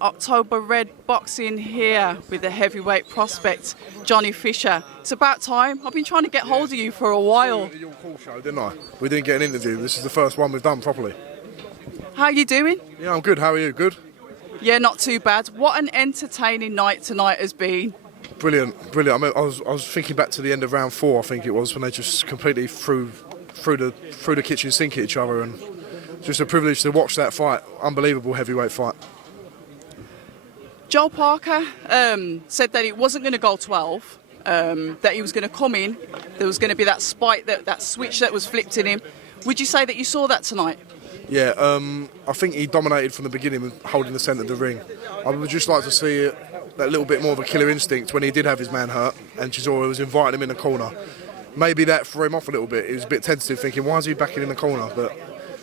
October Red Boxing here with the heavyweight prospect, Johnny Fisher. It's about time. I've been trying to get hold of you for a while. Your call show, didn't I? We didn't get an interview. This is the first one we've done properly. How are you doing? Yeah, I'm good. How are you? Good? Yeah, not too bad. What an entertaining night tonight has been. Brilliant, brilliant. I mean, I was thinking back to the end of round 4, I think it was, when they just completely threw the kitchen sink at each other, and just a privilege to watch that fight. Unbelievable heavyweight fight. Joe Parker said that it wasn't going to go 12, that he was going to come in. There was going to be that spike, that switch that was flipped in him. Would you say that you saw that tonight? Yeah, I think he dominated from the beginning with holding the centre of the ring. I would just like to see that little bit more of a killer instinct when he did have his man hurt and Chisora was inviting him in the corner. Maybe that threw him off a little bit. He was a bit tentative, thinking, why is he backing in the corner? But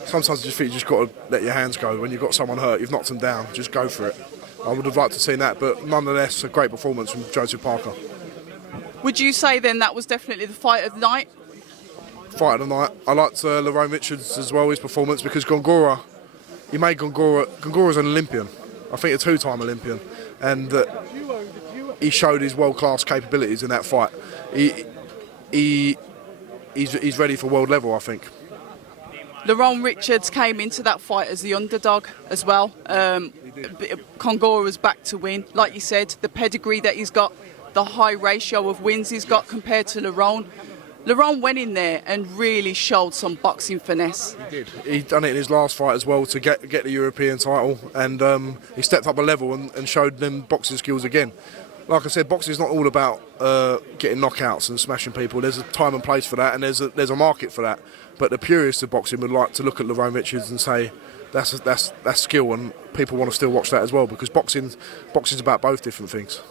sometimes I just think you just got to let your hands go. When you've got someone hurt, you've knocked them down, just go for it. I would have liked to have seen that, but nonetheless, a great performance from Joseph Parker. Would you say then that was definitely the fight of the night? Fight of the night. I liked Lerone Richards as well, his performance, because Gongora, he made Gongora's an Olympian. I think a 2-time Olympian, and he showed his world-class capabilities in that fight. He's ready for world level, I think. Lerone Richards came into that fight as the underdog as well. Gongora was back to win. Like you said, the pedigree that he's got, the high ratio of wins he's got compared to Lerone. Lerone went in there and really showed some boxing finesse. He did. He done it in his last fight as well to get the European title, and he stepped up a level and showed them boxing skills again. Like I said, boxing is not all about getting knockouts and smashing people. There's a time and place for that, and there's a market for that. But the purists of boxing would like to look at Lerone Richards and say that's skill, and people want to still watch that as well, because boxing's about both different things.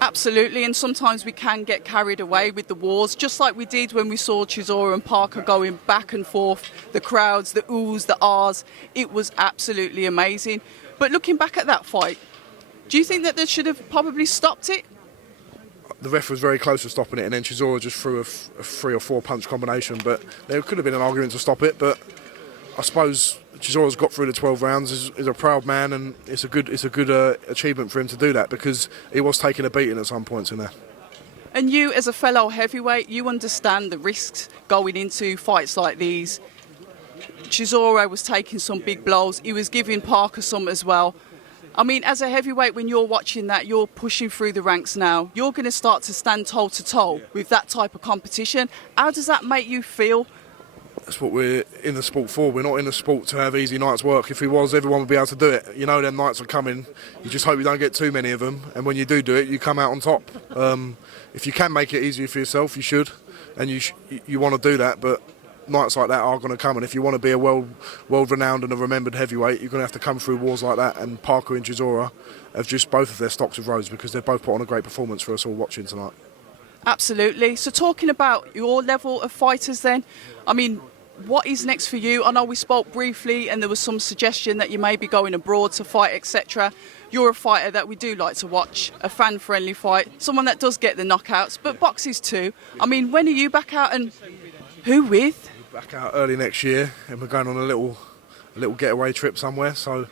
Absolutely, and sometimes we can get carried away with the wars, just like we did when we saw Chisora and Parker going back and forth, the crowds, the oohs, the ahs. It was absolutely amazing. But looking back at that fight, do you think that they should have probably stopped it? The ref was very close to stopping it, and then Chisora just threw a 3 or 4 punch combination, but there could have been an argument to stop it. But I suppose Chisora's got through the 12 rounds, is a proud man, and it's a good achievement for him to do that, because he was taking a beating at some points in there. And you, as a fellow heavyweight, you understand the risks going into fights like these. Chisora was taking some big blows. He was giving Parker some as well. I mean, as a heavyweight, when you're watching that, you're pushing through the ranks now. You're going to start to stand toe-to-toe with that type of competition. How does that make you feel? That's what we're in the sport for. We're not in the sport to have easy nights work. If we was, everyone would be able to do it. You know, them nights are coming. You just hope you don't get too many of them. And when you do it, you come out on top. If you can make it easier for yourself, you should. And you want to do that. But nights like that are going to come. And if you want to be a world-renowned and a remembered heavyweight, you're going to have to come through wars like that. And Parker and Chisora have just both of their stocks have rose, because they've both put on a great performance for us all watching tonight. Absolutely. So talking about your level of fighters then, I mean, what is next for you? I know we spoke briefly and there was some suggestion that you may be going abroad to fight, etc. You're a fighter that we do like to watch, a fan-friendly fight, someone that does get the knockouts, but boxes too. I mean, when are you back out and who with? Back out early next year, and we're going on a little getaway trip somewhere, so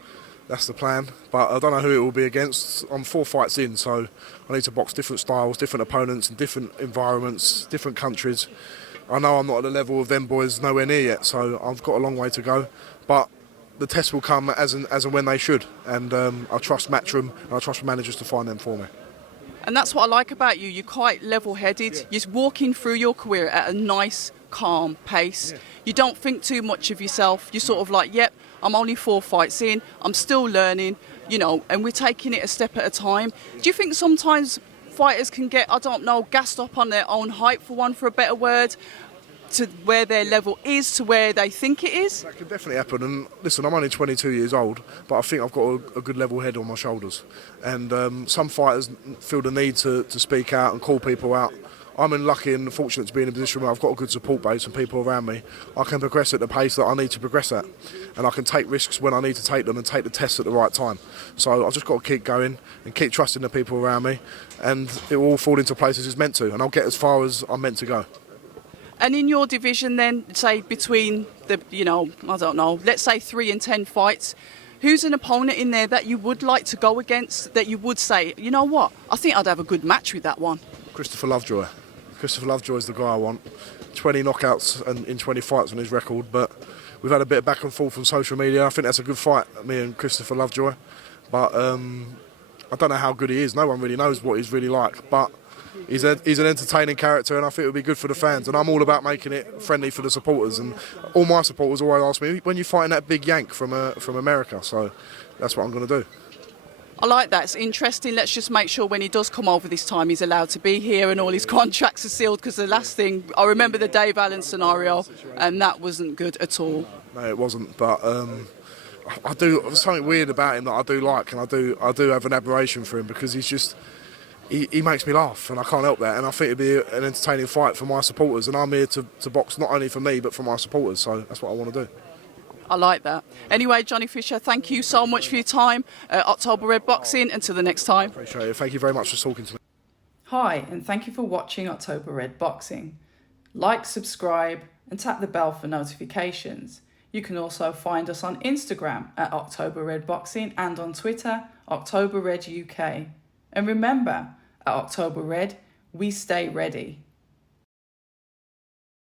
that's the plan. But I don't know who it will be against. I'm 4 fights in, so I need to box different styles, different opponents, and different environments, different countries. I know I'm not at the level of them boys nowhere near yet, so I've got a long way to go. But the tests will come as and when they should, and I trust Matchroom and I trust managers to find them for me. And that's what I like about you. You're quite level-headed. You're walking through your career at a nice, calm pace. Yeah. You don't think too much of yourself. You're sort of like, yep, I'm only 4 fights in. I'm still learning, you know, and we're taking it a step at a time. Do you think sometimes fighters can get, I don't know, gassed up on their own hype, for a better word, to where their level is, to where they think it is? That can definitely happen. And listen, I'm only 22 years old, but I think I've got a good level head on my shoulders. And some fighters feel the need to speak out and call people out. I'm lucky and fortunate to be in a position where I've got a good support base and people around me. I can progress at the pace that I need to progress at, and I can take risks when I need to take them and take the tests at the right time. So I've just got to keep going and keep trusting the people around me, and it will all fall into place as it's meant to, and I'll get as far as I'm meant to go. And in your division then, say between the, I don't know, let's say 3 and 10 fights, Who's an opponent in there that you would like to go against, that you would say, you know what, I think I'd have a good match with that one? Christopher Lovejoy. Christopher Lovejoy is the guy I want. 20 knockouts and in 20 fights on his record, but we've had a bit of back and forth on social media. I think that's a good fight, me and Christopher Lovejoy. But I don't know how good he is. No one really knows what he's really like. But he's an entertaining character, and I think it would be good for the fans. And I'm all about making it friendly for the supporters. And all my supporters always ask me, when you fighting that big Yank from America? So that's what I'm going to do. I like that. It's interesting. Let's just make sure when he does come over this time, he's allowed to be here and all his contracts are sealed, because the last thing, I remember the Dave Allen scenario, and that wasn't good at all. No, it wasn't. But I do, there's something weird about him that I do like, and I do have an admiration for him, because he's just, he makes me laugh, and I can't help that. And I think it'd be an entertaining fight for my supporters, and I'm here to box not only for me but for my supporters. So that's what I want to do. I like that. Anyway, Johnny Fisher, thank you so much for your time at October Red Boxing. Until the next time. Appreciate it. Thank you very much for talking to me. Hi, and thank you for watching October Red Boxing. Like, subscribe, and tap the bell for notifications. You can also find us on Instagram at October Red Boxing and on Twitter, October Red UK. And remember, at October Red, we stay ready.